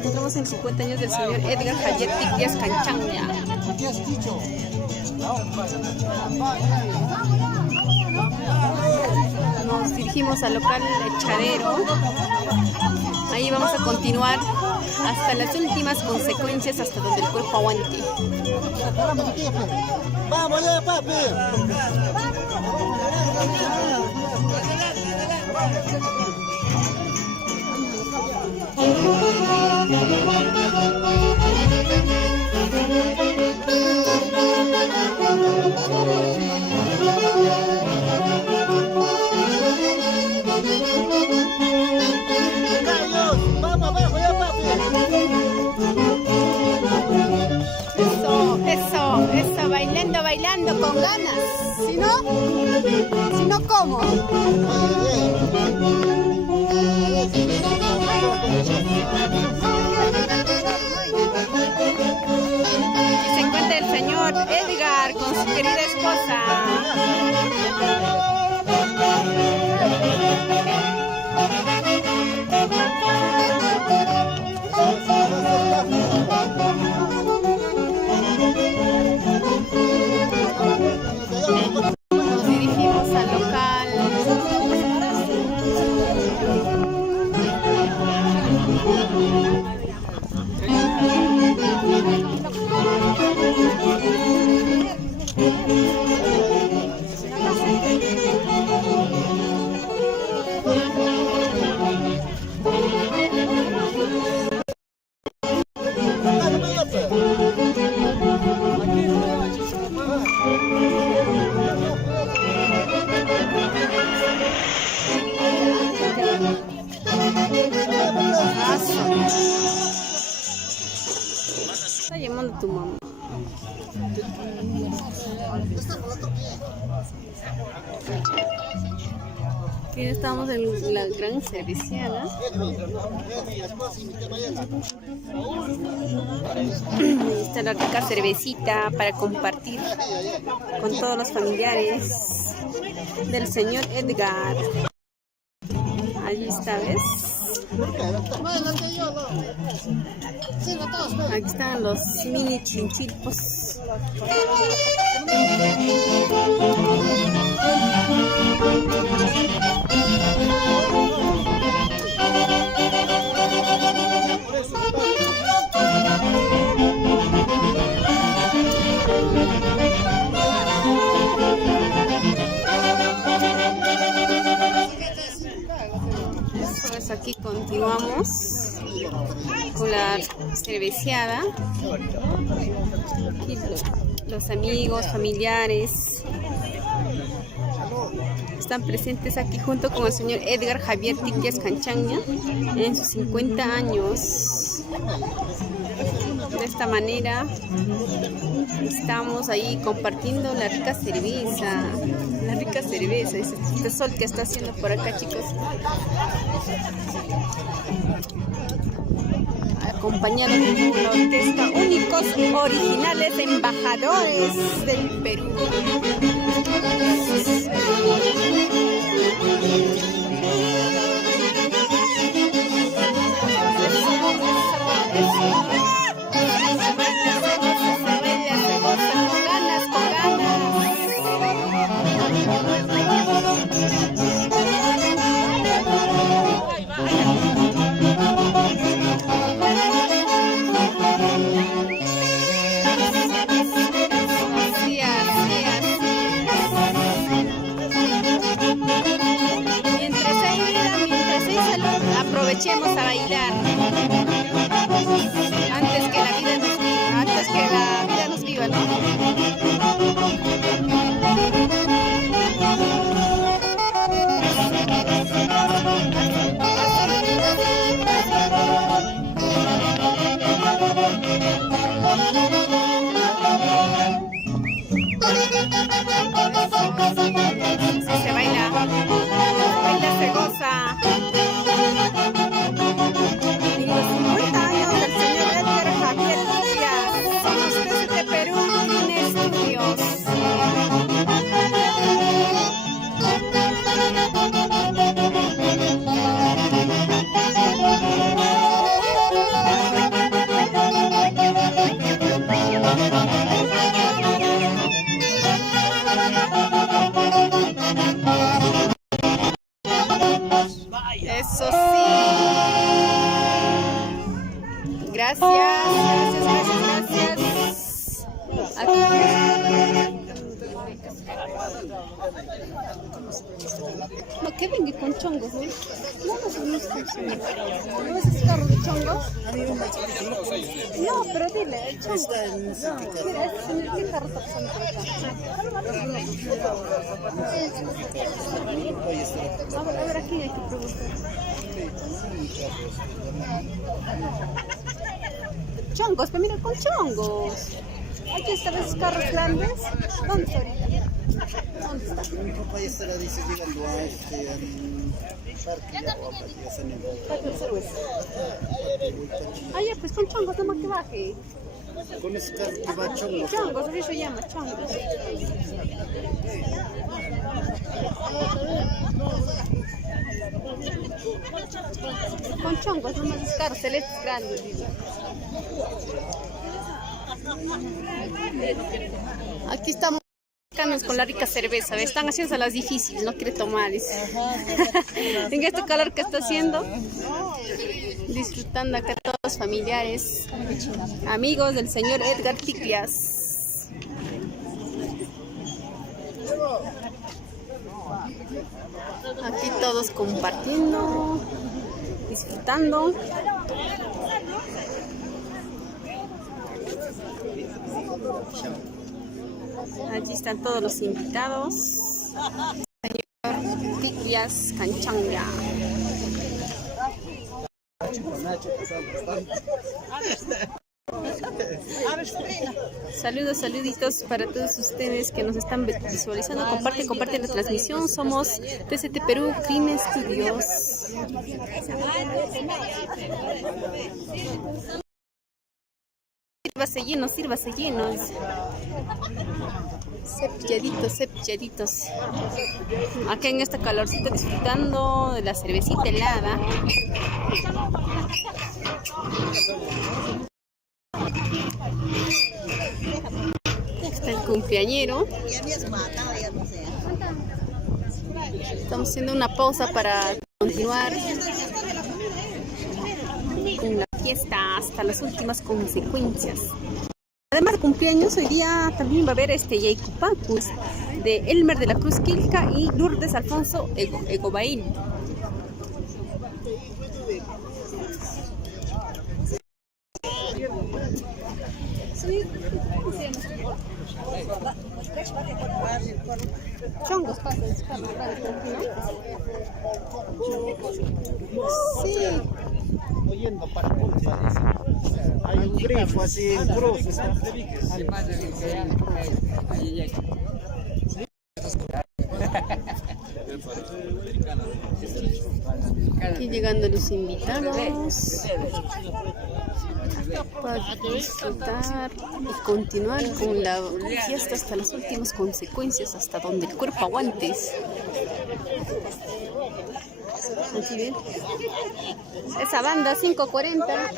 encontramos en 50 años del señor Edgar Javier Díaz Canchanya. ¿Qué has dicho? Nos dirigimos al local Echadero. Ahí vamos a continuar hasta las últimas consecuencias, hasta donde el cuerpo aguante. ¡Vamos ya, papi! ¡Vamos abajo ya, papi! Eso, bailando con ganas. Si no, ¿cómo? Y se encuentra el señor Edgar con su querida esposa. Nos dirigimos al local. Está llamando tu mamá. Aquí estamos en la gran cerveciana. Ahí está la rica cervecita para compartir con todos los familiares del señor Edgar. Allí está, ¿ves? Aquí están los mini chinchilpos. Aquí continuamos con la cerveceada. Aquí los amigos, familiares están presentes aquí junto con el señor Edgar Javier Díaz Canchanya en sus 50 años. De esta manera estamos ahí compartiendo la rica cerveza, este sol que está haciendo por acá, chicos, acompañado de la orquesta, únicos originales embajadores del Perú. Aprovechemos a bailar antes que la vida nos viva, ¿no? Sí, se baila, se goza. Los 50 años del señor Edgar Javier Díaz, somos desde Perú, en estudios. Gracias. Aquí. No, que venga con chongos, ¿no? No es carro de chongos. No, pero dile, el chongo. Mira, ¿qué carro está pasando por acá? A ver, aquí hay que preguntar. Chongos, pero mira, con chongos. Aquí están esos carros grandes. ¿Dónde está ahorita? ¿Dónde está? Mi papá ya estará, dice, llegando a parque cerveza. Ah, ya, pues con chongos, nomás que baje. Con ese carro que va chongo. Chongos, así se llama, chongos. Con chongos, nomás los carros celestes grandes, digo. Aquí estamos con la rica cerveza, ¿ves? Están haciendo las difíciles, no quiere tomar. En este calor que está haciendo, disfrutando acá todos los familiares, amigos del señor Edgar Tiquias. Aquí todos compartiendo, disfrutando. Allí están todos los invitados. Señor Tiquias Canchanga. Saludos, saluditos para todos ustedes que nos están visualizando. Comparte la transmisión. Somos TCT Perú Crime Studios. Sírvase lleno. Cepilladitos. Acá en esta calorcita disfrutando de la cervecita helada. Está el cumpleañero. Estamos haciendo una pausa para continuar con la fiesta hasta las últimas consecuencias. Además de cumpleaños, hoy día también va a haber Yaicupacus de Elmer de la Cruz Quilca y Lourdes Alfonso Egobaín. Chongos pasa, sí. Oyendo para hay un grifo así en cruz. Aquí llegando los invitados para disfrutar y continuar con la fiesta hasta las últimas consecuencias, hasta donde el cuerpo aguantes. Así ven. Esa banda 540.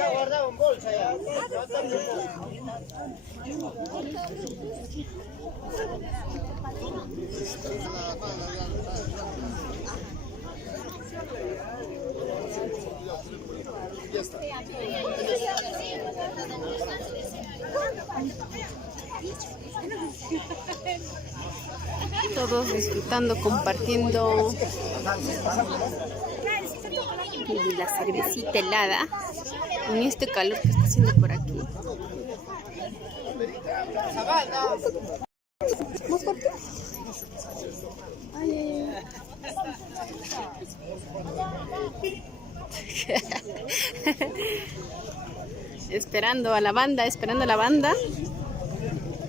Todos disfrutando, compartiendo de la cervecita helada en este calor que está haciendo por aquí. ¿Más fuerte? Ay. Esperando a la banda,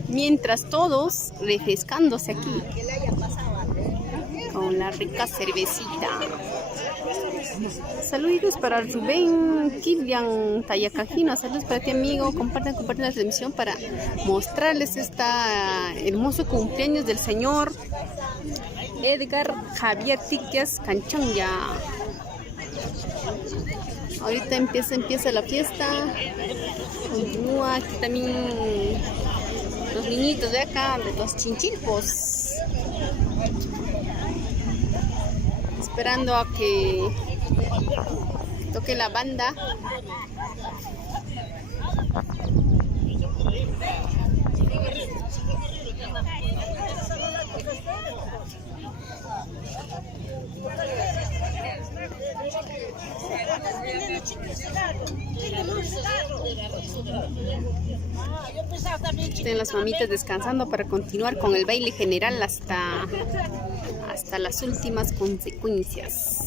mientras todos refrescándose aquí con la rica cervecita. Saludos para Rubén Kilian Tayacajino. Saludos para ti, amigo. Compartan la transmisión para mostrarles esta hermoso cumpleaños del señor Edgar Javier Tiquias Canchanga. Ahorita empieza la fiesta. Continúa aquí también los niñitos de acá, de los chinchilpos, esperando a que toque la banda. Están las mamitas descansando para continuar con el baile general hasta las últimas consecuencias.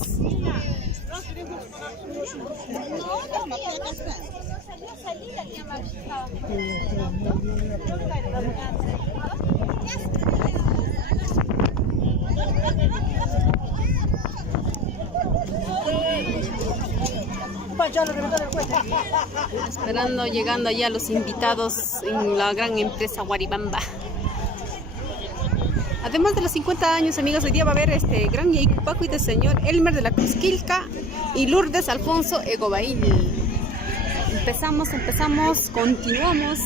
Esperando, llegando allá los invitados en la gran empresa Guaribamba. Además de los 50 años, amigos, hoy día va a haber este gran Yaicupaco y del señor Elmer de la Cruz Quilca y Lourdes Alfonso Egobaini. Empezamos, continuamos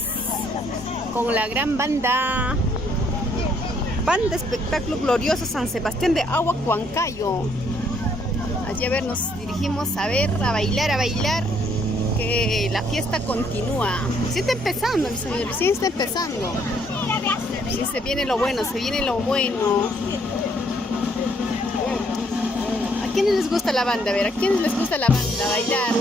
con la gran banda Espectáculo Glorioso San Sebastián de Agua, Huancayo. Allí a ver, nos dirigimos a bailar, que la fiesta continúa. Recién está empezando, mis amigos, recién está empezando. Sí, se viene lo bueno. ¿A quiénes les gusta la banda? A ver, ¿a quiénes les gusta la banda? Bailar,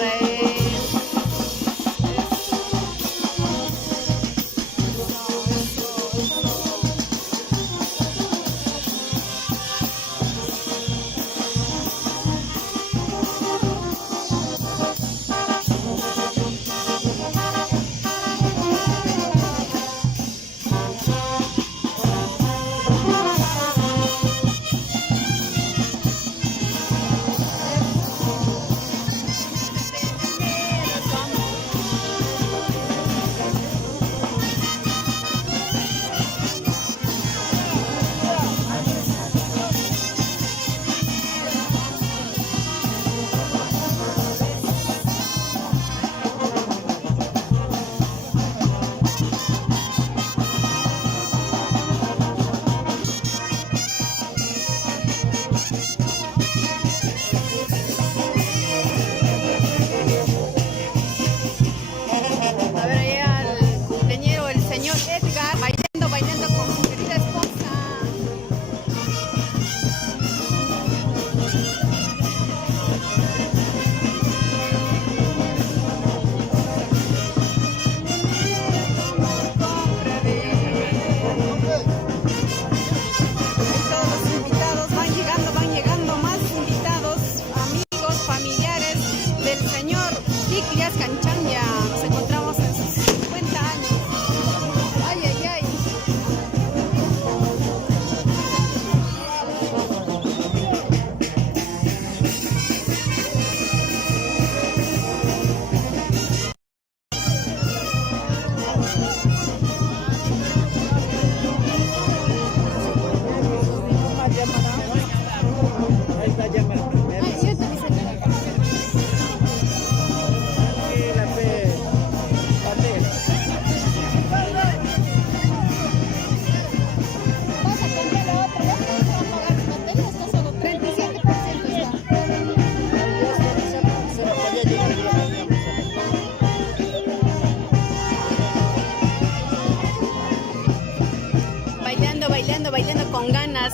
bailando con ganas.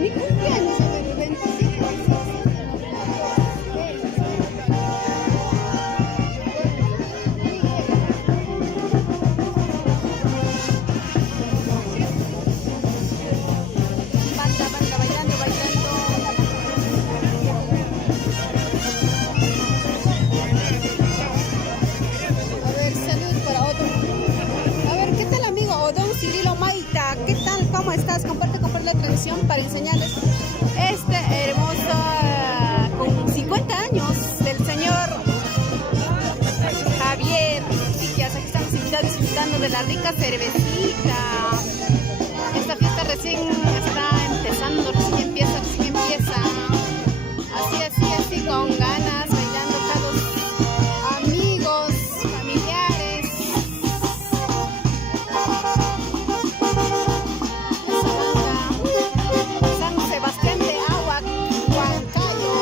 Mi cumpleaños, el 27. Banda, bailando. A ver, salud para Odón. A ver, ¿qué tal, amigo Odón Cirilo Maita? ¿Qué tal? ¿Cómo estás? Comparte la transmisión para enseñarles este hermoso con 50 años del señor Javier Tiquias. Aquí estamos invitados disfrutando de la rica cervecita. Esta fiesta recién está empezando, recién empieza. Así con ganas, bailando todos amigos, familiares. San Sebastián de Agua, Huancayo.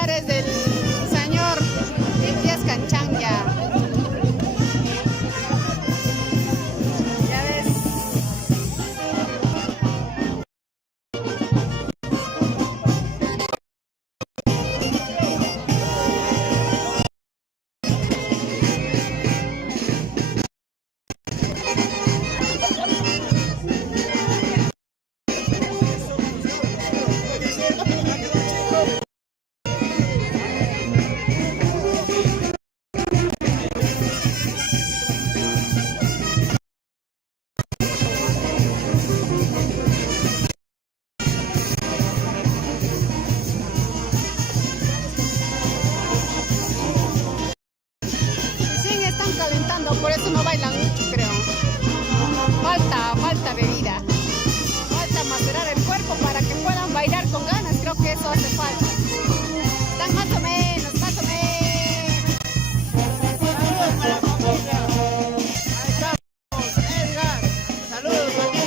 familiares del señor Tiquias Canchanya. Ya ves. Sí, están calentando, por eso no bailan mucho, creo. Falta bebida. Falta macerar el cuerpo para que puedan bailar con ganas. Creo que eso hace falta. Están más o menos, más o menos. Saludos para la familia. Ahí estamos, Edgar. Saludos para ti.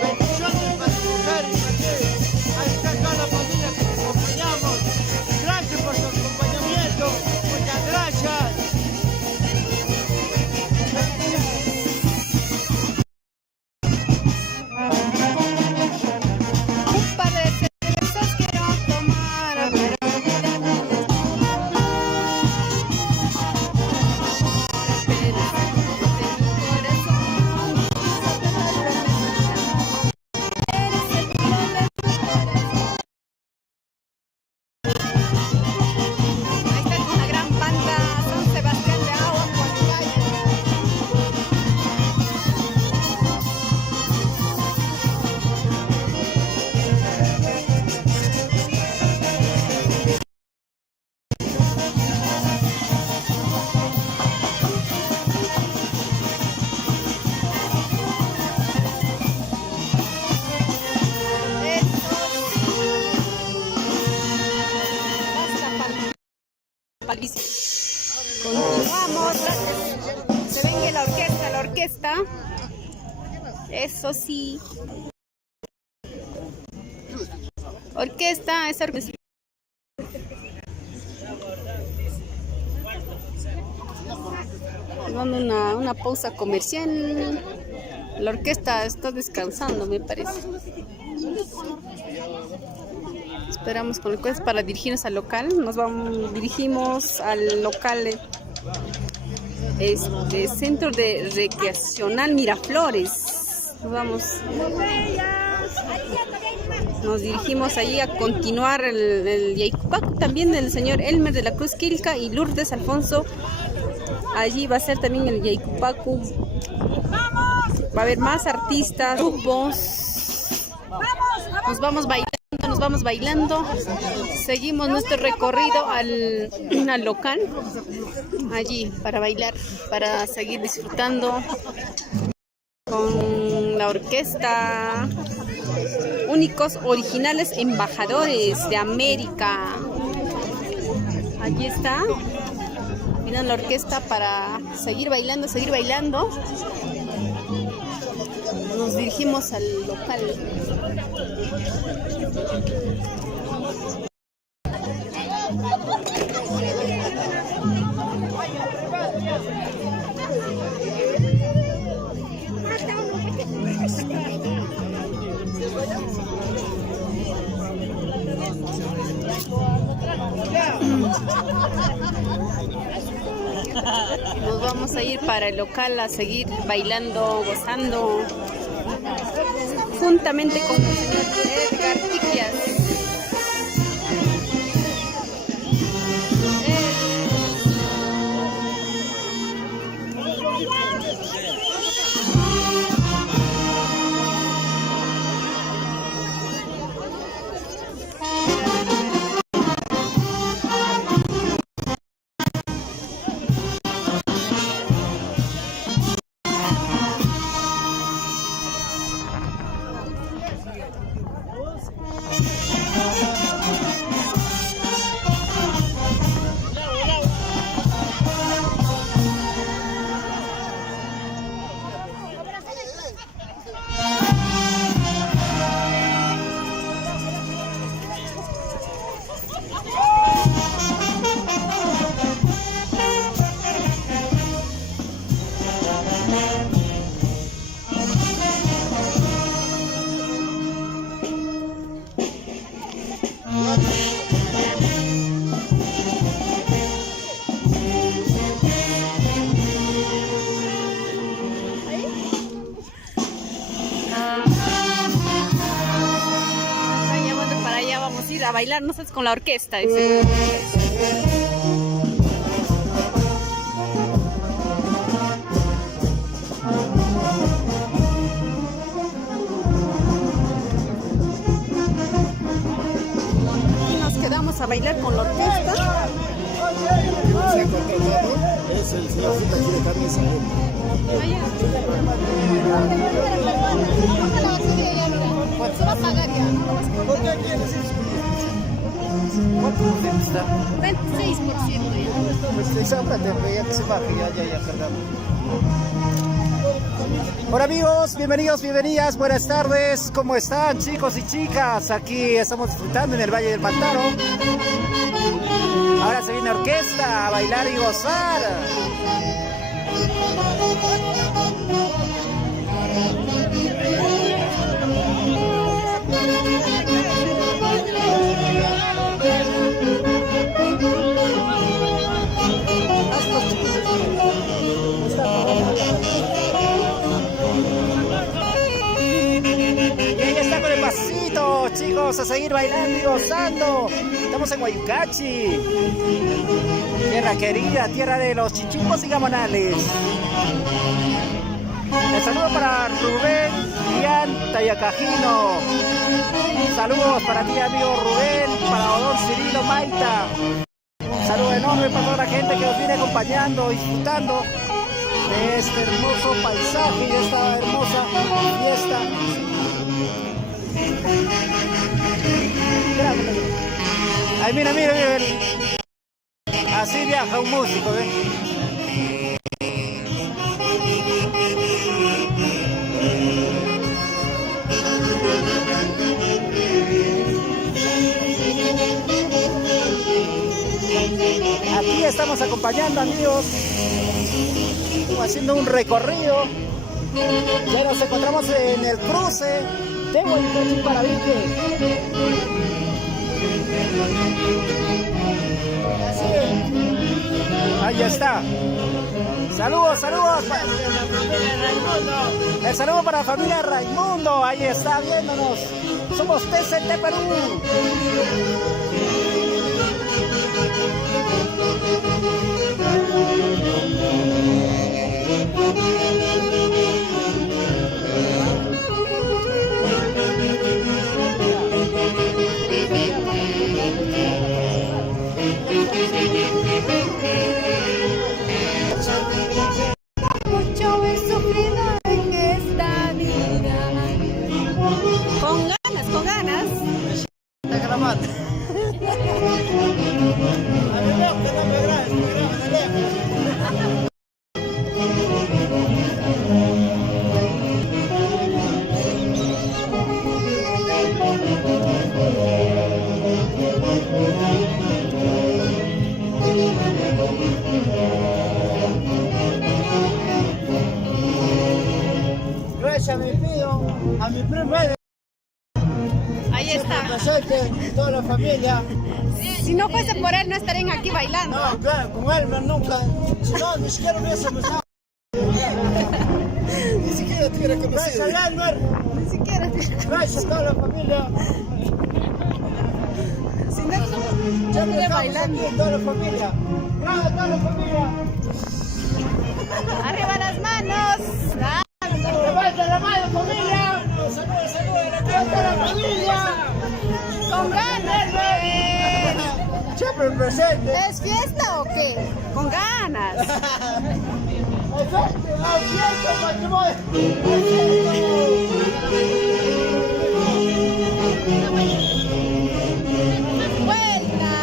Bendiciones para tu mujer y para ti. Ahí está toda la familia que te acompañamos. Gracias por tu acompañamiento. Muchas gracias. Un par de cervezas quiero tomar, pero ahí está con la gran banda San Sebastián de Agua, Huancayo. Continuamos. Se venga la orquesta. Eso sí. Esa orquesta. Dando una pausa comercial. La orquesta está descansando, me parece. Esperamos con el juez para dirigirnos al local. Dirigimos al local Centro de Recreacional Miraflores. Nos dirigimos allí a continuar el Yaycupacu también del señor Elmer de la Cruz Quilca y Lourdes Alfonso. Allí va a ser también el Yaycupacu. Va a haber más artistas, grupos. Nos vamos bailando. Seguimos nuestro recorrido al local. Allí para bailar, para seguir disfrutando con la orquesta. Únicos originales embajadores de América. Allí está. Miren la orquesta para seguir bailando. Nos dirigimos al local. Nos vamos a ir para el local a seguir bailando, gozando, juntamente con el señor Edgar Tiquias. bailar nosotros con la orquesta, dice. Y nos quedamos a bailar con la orquesta. Se ha contratado, es el señor Zucca aquí de Carmen Salud. Se va a pagar ya, ¿no? ¿Por qué quieres ¿Cuánto por ciento está? 26% ya. Pues exactamente, ya que se baje, ya cargamos. Hola amigos, bienvenidos, bienvenidas, buenas tardes, ¿cómo están chicos y chicas? Aquí estamos disfrutando en el Valle del Mantaro. Ahora se viene orquesta a bailar y gozar. Y ahí está con el pasito, chicos, a seguir bailando y gozando. Estamos en Guayucachi, tierra querida, tierra de los chichupos y gamonales. El saludo para Rubén Ian Tayacajino. Saludos para ti, amigo Rubén, para Odón Cirilo Maita. Un saludo enorme para toda la gente que nos viene acompañando, disfrutando de este hermoso paisaje y de esta hermosa fiesta. Ay, mira, mira, mira. Así viaja un músico, ¿eh? Aquí estamos acompañando, amigos, haciendo un recorrido. Ya nos encontramos en el cruce de Guayucachi para Vique. Ahí está. Saludos, saludos. El saludo para la familia Raimundo. Ahí está viéndonos. Somos TCT Perú. Mucho he sufrido en esta vida. Con ganas, con ganas. Está grabando. Gracias, me pido a mi primo Ahí está. presente, toda la familia. Si no fuese por él, no estarían aquí bailando. No, claro, con él man, nunca. Si no, ni siquiera hubiese empezado. Ni siquiera te hubiera conocido. Gracias, Elmer. Ni siquiera. Gracias a toda la familia. Si no, Ya yo me estaría estamos bailando. aquí, toda la familia. Gracias a toda la familia. Arriba las manos. Levanta la mano, familia. Saludos, saludos. Levanta la familia. Con ganas, bebé. Siempre presente. ¿Es fiesta o qué? Con ganas. Al fiesta, matrimonio. ¡Vuelta!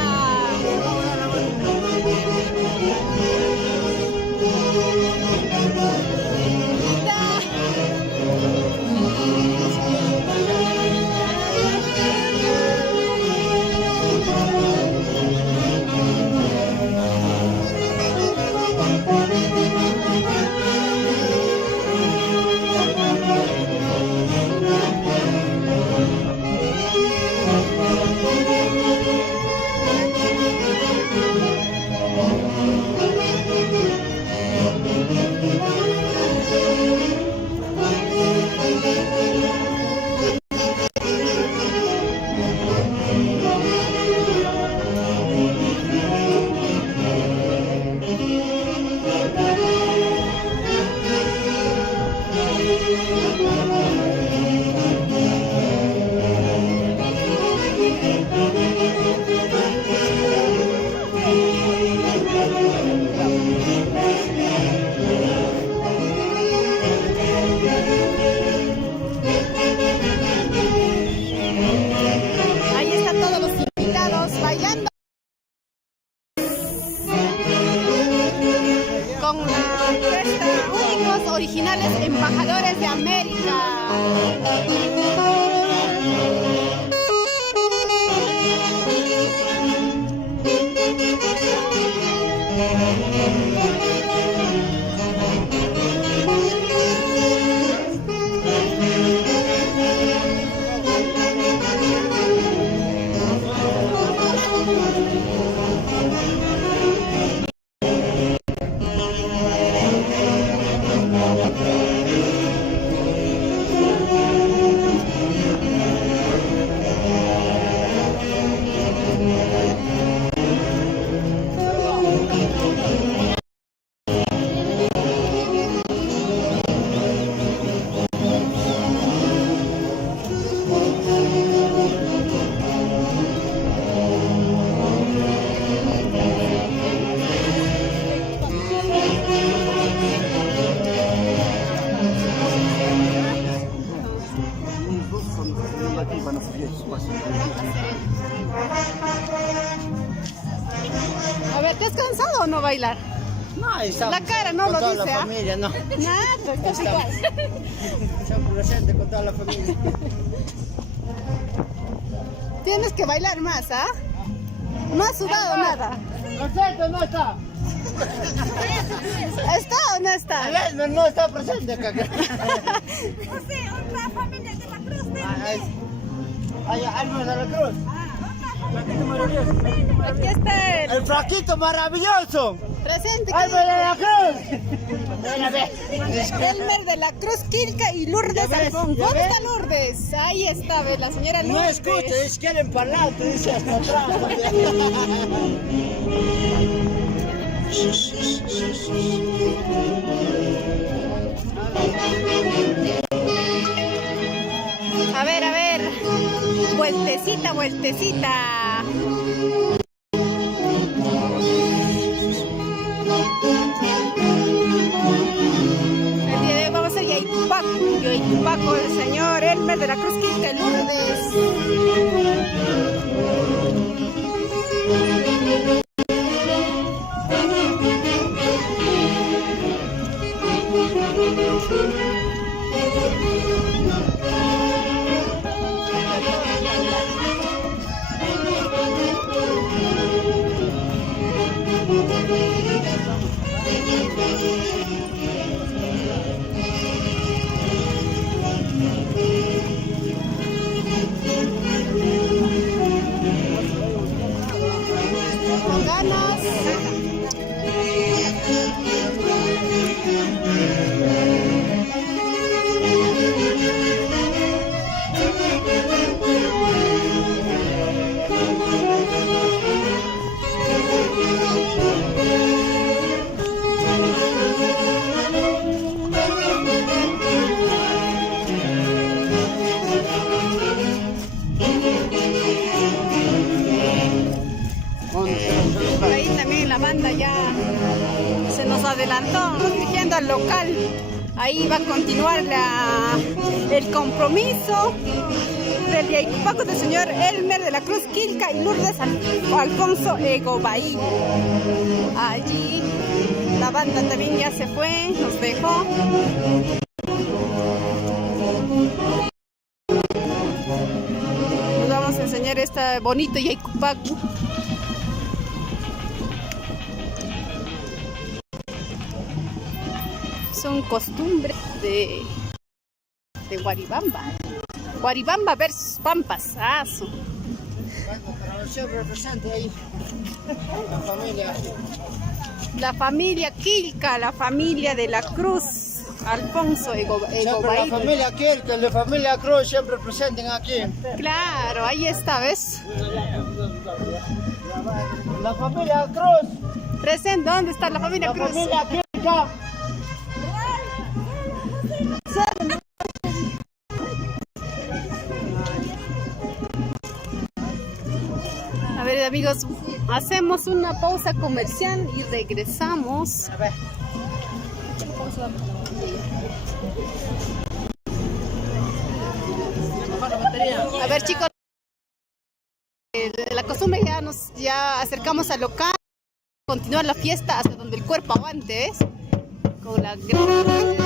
con la orquesta únicos originales embajadores de América. A ver, ¿te has cansado o no bailar? No, estamos La cara no con lo toda dice, la ¿ah? familia, no. Nada, estás igual. Estamos presentes con toda la familia. Tienes que bailar más, ¿ah? No has sudado nada. Presente no está. ¿Está o no está? Elmer no está presente acá. José, otra familia de la Cruz. Hay Elmer de la Cruz. Aquí está El flaquito maravilloso. presente. Elmer de la Cruz. Elmer de la Cruz, Quilca y Lourdes ¿Ya ves? Alfonso. ¿Ya ¿Dónde ves? está Lourdes? Ahí está, ¿ves? La señora No Lourdes. escucha, es quieren hablar, te dice hasta atrás. A ver. Vueltecita, vueltecita. El día de hoy vamos a hacer Yaicupaco del señor Elmer de la Cruz, Quilca y Lourdes. Con ganas. Por ahí también la banda ya se nos adelantó, ¿no? Dirigiendo al local. Ahí va a continuar el compromiso del Yaicupaco del señor Elmer de la Cruz, Quilca y Lourdes Alfonso Egobaí. Allí la banda también ya se fue, nos dejó. Nos vamos a enseñar este bonito Yaicupaco. Son costumbres de Guaribamba. Guaribamba versus Pampas. Para siempre presente ahí. La familia. La familia Quilca, la familia de la Cruz, Alfonso Siempre Egobaí. la familia Kirkel, la familia Cruz siempre presenten aquí. Claro, ahí está, ¿ves? La familia Cruz. Presente, ¿dónde está la familia La Cruz? familia Kirkel. A ver, amigos, hacemos una pausa comercial y regresamos. A ver. A ver, chicos, la costumbre ya acercamos al local. continuar la fiesta hasta donde el cuerpo aguante, ¿ves? Con la gran...